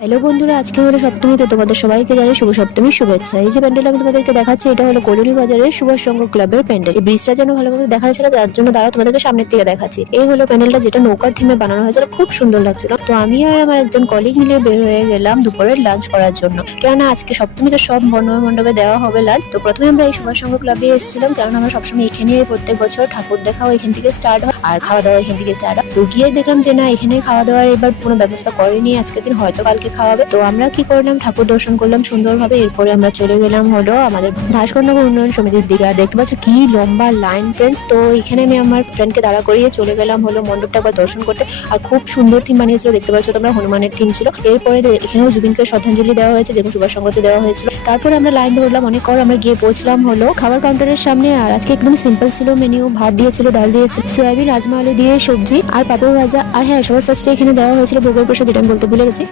Hello বন্ধুরা, আজকে হলো সপ্তমী। তো তোমাদের সবাইকে জানাই শুভ সপ্তমীর শুভেচ্ছা। এই যে প্যান্ডেল আমি তোমাদেরকে দেখাচ্ছি, এটা হলো কলোনি বাজারের সুভাষ সংঘ ক্লাবের প্যান্ডেল। এই ব্রিজটা যেন ভালোভাবে দেখা যাচ্ছে না, তার জন্য দাঁড়া তোমাদেরকে সামনের থেকে দেখাচ্ছি। এই হলো প্যান্ডেলটা, যেটা নৌকার থিমে বানানো হয়েছিল, খুব সুন্দর লাগছিল। তো আমি আর আমার একজন কলিগ মিলে বের হয়ে গেলাম দুপুরের লাঞ্চ করার জন্য, কেননা আজকে সপ্তমী, তো সব মণ্ডপে দেওয়া হবে লাঞ্চ। তো প্রথমে আমরা এই সুভাষ সংঘ ক্লাবে এসেছিলাম, কারণ আমরা সবসময় এখানে প্রত্যেক বছর ঠাকুর দেখাও এখান থেকে স্টার্ট হয় আর খাওয়া দাওয়া এখান থেকে স্টার্ট হয়। তো গিয়ে দেখলাম যে না, এখানে খাওয়া দাওয়ার এবার কোনো ব্যবস্থা করেনি আজকের দিন, হয়তো কালকে খাওয়াবে। তো আমরা কি করলাম, ঠাকুর দর্শন করলাম সুন্দরভাবে। এরপরে আমরা চলে গেলাম হলো আমাদের ভাস্করনগর উন্নয়ন সমিতির দিকে। আর দেখতে পাচ্ছ কি লম্বা লাইন ফ্রেন্ডস। তো এখানে আমি আমার ফ্রেন্ডকে দাঁড়া করিয়ে চলে গেলাম হলো মণ্ডপটা একবার দর্শন করতে। আর খুব সুন্দর থিম বানিয়েছিল, দেখতে পাচ্ছ তোমরা, হনুমানের থিম ছিল। এরপরে এখানেও জুবিনকে শ্রদ্ধাঞ্জলি দেওয়া হয়েছে, যেমন সুভাষ সংঘতে দেওয়া হয়েছিল। তারপরে আমরা লাইন ধরলাম অনেক কর, আমরা গিয়ে পৌঁছলাম হলো খাবার কাউন্টারের সামনে। আর আজকে একদম সিম্পল ছিল মেনু, ভাত দিয়েছিল, ডাল দিয়েছিল, সয়াবিন রাজমা আলু দিয়ে সবজি আর পাপড় ভাজা। আর হ্যাঁ, সবার ফার্স্টে এখানে দেওয়া হয়েছিল ভোগের প্রসাদ, যেটা আমি বলতে ভুলে গেছি।